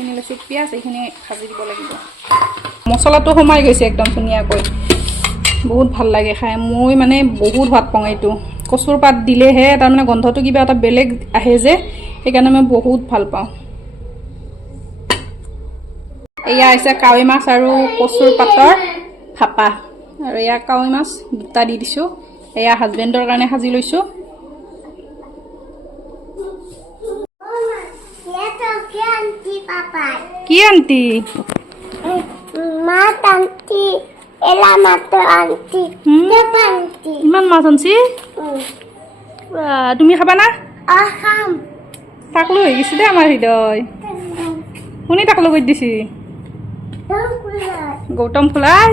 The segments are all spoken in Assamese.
এইখিনি লৈছোঁ পিঁয়াজ, এইখিনি ভাজি দিব লাগিব। মছলাটো সোমাই গৈছে একদম ধুনীয়াকৈ, বহুত ভাল লাগে খাই। মই মানে বহুত সোৱাদ পাওঁ এইটো। কচুৰ পাত দিলেহে তাৰমানে গন্ধটো কিবা এটা বেলেগ আহে যে, সেইকাৰণে মই বহুত ভাল পাওঁ। এয়া হৈছে কাৱৈ মাছ আৰু কচুৰ পাতৰ ভাপা, আৰু এয়া কাৱৈ মাছ দুটা দি দিছোঁ। এয়া হাজবেণ্ডৰ কাৰণে সাজি লৈছোঁ। কি আন্টি? মাছ আন্টি, এলা মাছ আন্টি, আন্টি। ইমান মাছ আনছি? তুমি খাবা না? খাম। তাকলো হৈ গৈছে দে আমাৰ হৃদয়। কোনে তাকলো কৰি দিছি? গৌতম ফুলাই।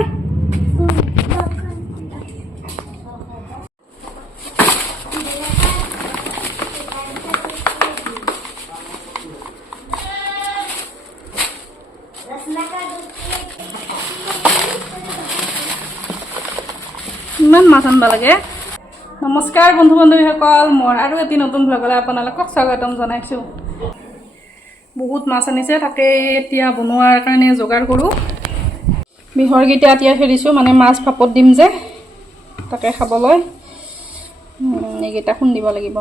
ইমান মাছ আনবা লাগে। নমস্কাৰ বন্ধু বান্ধৱীসকল, মোৰ আৰু এটি নতুন ভ্লগলৈ আপোনালোকক স্বাগতম জনাইছোঁ। বহুত মাছ আনিছে, তাকে এতিয়া বনোৱাৰ কাৰণে যোগাৰ কৰোঁ। মিহৰকেইটা এতিয়া ফেৰিছোঁ, মানে মাছ ভাপত দিম যে, তাকে খাবলৈ এইকেইটা খুন্দিব লাগিব।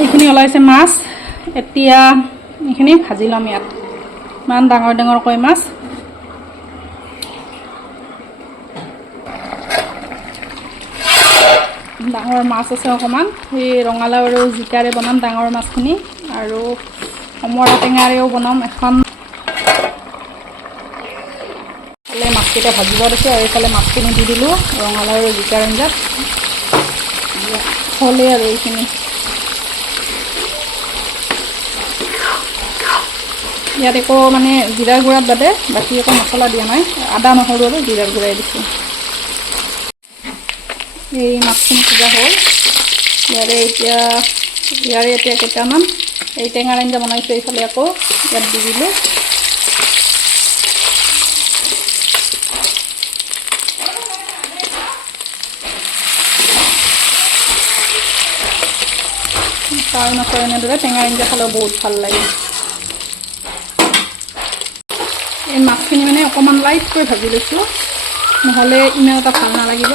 এইখিনি ওলাইছে মাছ, এতিয়া এইখিনি ভাজি ল'ম। ইয়াত ইমান ডাঙৰ ডাঙৰকৈ মাছ। ডাঙৰ মাছ আছে অকণমান, সেই ৰঙালাও আৰু জিকাৰে বনাম ডাঙৰ মাছখিনি, আৰু অমৰা টেঙাৰেও বনাম এখন। এইফালে মাছকেইটা ভাজিব দিছোঁ, আৰু এইফালে মাছখিনি দি দিলোঁ ৰঙালাও আৰু জিকাৰ আঞ্জাত। হ'লেই আৰু এইখিনি। ইয়াত একো মানে জিৰাৰ গুড়াত বাদে বাকী একো মছলা দিয়া নাই, আদা নহৰু আৰু জিৰাৰ গুড়াই দিছোঁ। এই মাছখিনি সিজা হ'ল। ইয়াৰে এতিয়া কেইটামান এই টেঙাৰ আঞ্জা বনাইছোঁ, এইফালে আকৌ ইয়াত দি দিলোঁ। কাৱৈ মাছৰ এনেদৰে টেঙাৰ আঞ্জা খালেও বহুত ভাল লাগে। এই মাছখিনি মানে অকণমান লাইটকৈ ভাজি লৈছোঁ, নহ'লে ইমান এটা ভাল নালাগিব।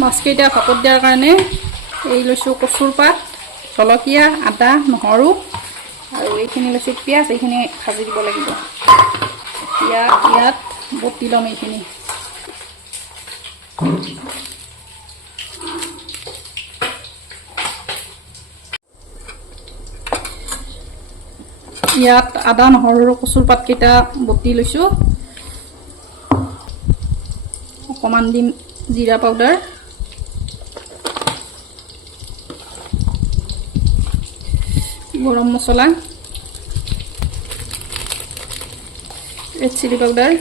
মাছকেইটা ভাপত দিয়াৰ কাৰণে এই লৈছোঁ কচুৰ পাত, জলকীয়া, আদা, নহৰু, আৰু এইখিনি লৈছোঁ পিঁয়াজ। এইখিনি ভাজি দিব লাগিব। ইয়াত বটি ল'ম এইখিনি। ইয়াত আদা নহৰু আৰু কচুৰ পাতকেইটা বটি লৈছোঁ। অকণমান দিম জিৰা পাউডাৰ, গৰম মছলা, ৰেড চিলি পাউডাৰ,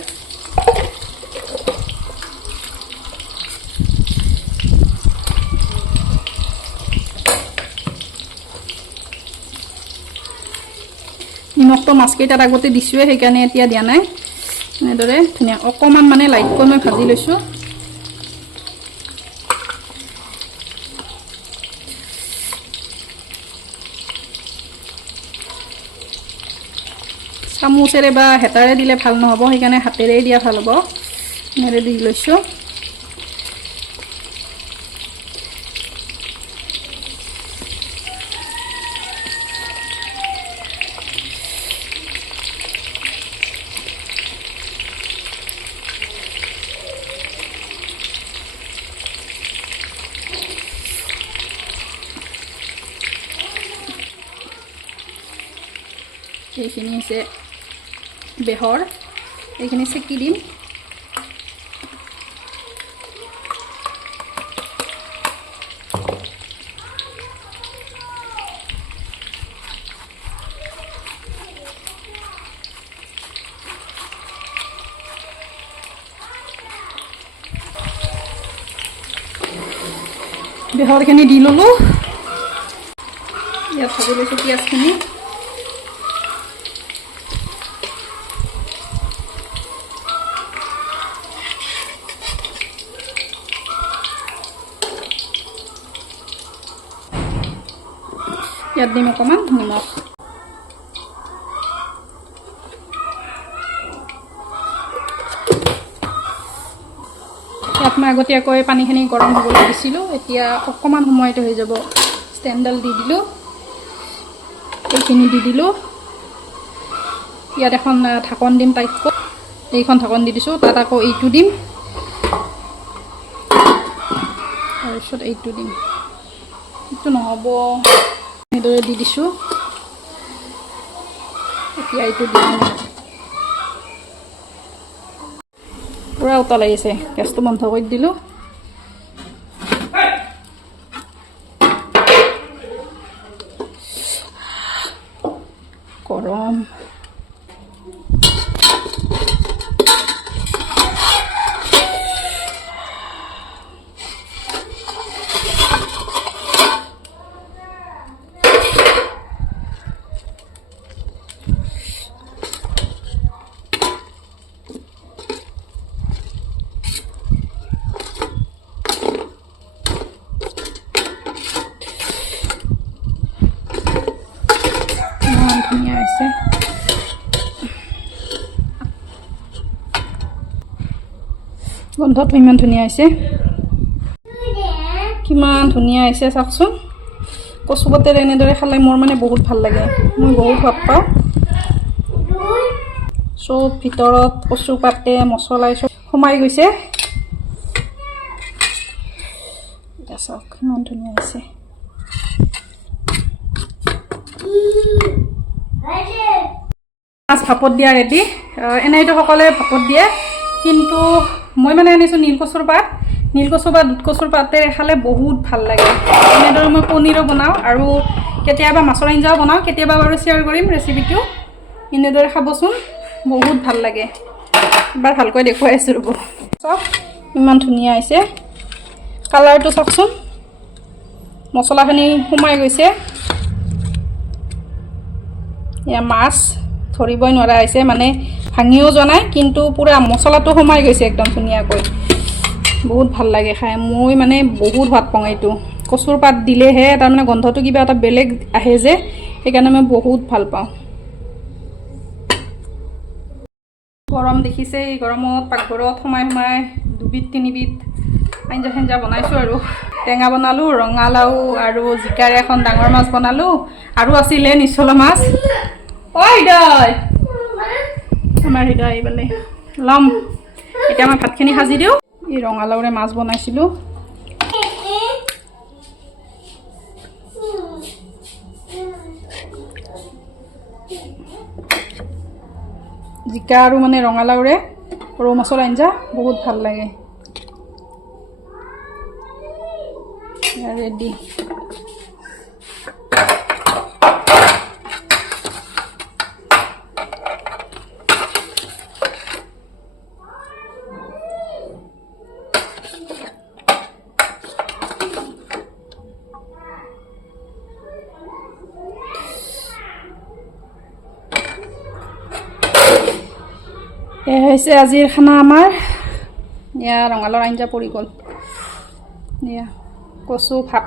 নিমখটো মাছকেইটাত আগতে দিছোঁৱে, সেইকাৰণে এতিয়া দিয়া নাই। এনেদৰে ধুনীয়া অকণমান মানে লাইটকৈ মই ভাজি লৈছোঁ। চামুচেৰে বা হেতাৰে দিলে ভাল নহ'ব, সেইকাৰণে হাতেৰেই দিয়া ভাল হ'ব। এনেদৰে দি লৈছোঁ। এইখিনি হৈছে বেহৰ, এইখিনি চেকি দিম। বেহৰখিনি দি ল'লোঁ ইয়াত ভাজি লৈছোঁ পিঁয়াজখিনি ইয়াত দিম অকণমান নিমখ ইয়াত মই আগতীয়াকৈ পানীখিনি গৰম হ'বলৈ দিছিলোঁ এতিয়া অকণমান সময়তে হৈ যাব ষ্টেণ্ডডাল দি দিলোঁ এইখিনি দি দিলোঁ ইয়াত এখন ঢাকন দিম টাইটকৈ এইখন ঢাকন দি দিছোঁ তাত আকৌ এইটো দিম তাৰপিছত এইটো দিম এইটো নহ'ব এনেদৰে দি দিছোঁ এতিয়া এইটো দিম পূৰা উতল আহিছে গেছটো বন্ধ কৰি দিলোঁ গৰম ধুনীয়া হৈছে গন্ধটো ইমান ধুনীয়া হৈছে কিমান ধুনীয়া হৈছে চাওকচোন কচু পাতেৰে এনেদৰে খালে মোৰ মানে বহুত ভাল লাগে মই বহুত ভাল পাওঁ চব ভিতৰত কচু পাতে মছলাই চব সোমাই গৈছে চাওক ইমান ধুনীয়া হৈছে মাছ ভাপত দিয়া ৰেডি এনেইতো সকলোৱে ভাপত দিয়ে কিন্তু মই মানে আনিছোঁ নীলকচুৰ পাত নীলকচু বা দুধকচুৰ পাতেৰে খালে বহুত ভাল লাগে এনেদৰে মই পনীৰো বনাওঁ আৰু কেতিয়াবা মাছৰ আঞ্জাও বনাওঁ কেতিয়াবা বাৰু শ্বেয়াৰ কৰিম ৰেচিপিটো এনেদৰে খাবচোন বহুত ভাল লাগে এবাৰ ভালকৈ দেখুৱাই আছোঁ ৰ'ব চাওক ইমান ধুনীয়া হৈছে কালাৰটো চাওকচোন মছলাখিনি সোমাই গৈছে এয়া মাছ ধৰিবই নোৱাৰা হৈছে মানে ভাঙিও যোৱা নাই কিন্তু পুৰা মছলাটো সোমাই গৈছে একদম ধুনীয়াকৈ বহুত ভাল লাগে খাই মই মানে বহুত ভাল পাওঁ এইটো কচুৰ পাত দিলেহে তাৰমানে গন্ধটো কিবা এটা বেলেগ আহে যে সেইকাৰণে মই বহুত ভাল পাওঁ গৰম দেখিছে এই গৰমত পাকঘৰত সোমাই সোমাই দুবিধ তিনিবিধ আঞ্জা চাঞ্জা বনাইছোঁ আৰু টেঙা বনালোঁ ৰঙালাও আৰু জিকাৰে এখন ডাঙৰ মাছ বনালোঁ আৰু আছিলে নিচলা মাছ ঐ হৃদয় আমাৰ হৃদয় আহিবলৈ ল'ম এতিয়া মই ভাতখিনি সাজি দিওঁ এই ৰঙালাওৰে মাছ বনাইছিলোঁ জিকা আৰু মানে ৰঙালাওৰে ৰৌ মাছৰ আঞ্জা বহুত ভাল লাগে ৰেডি এয়া হৈছে আজিৰ খানা আমাৰ এয়া ৰঙালাওৰ আঞ্জা পৰি গ'ল এয়া কচু ভাত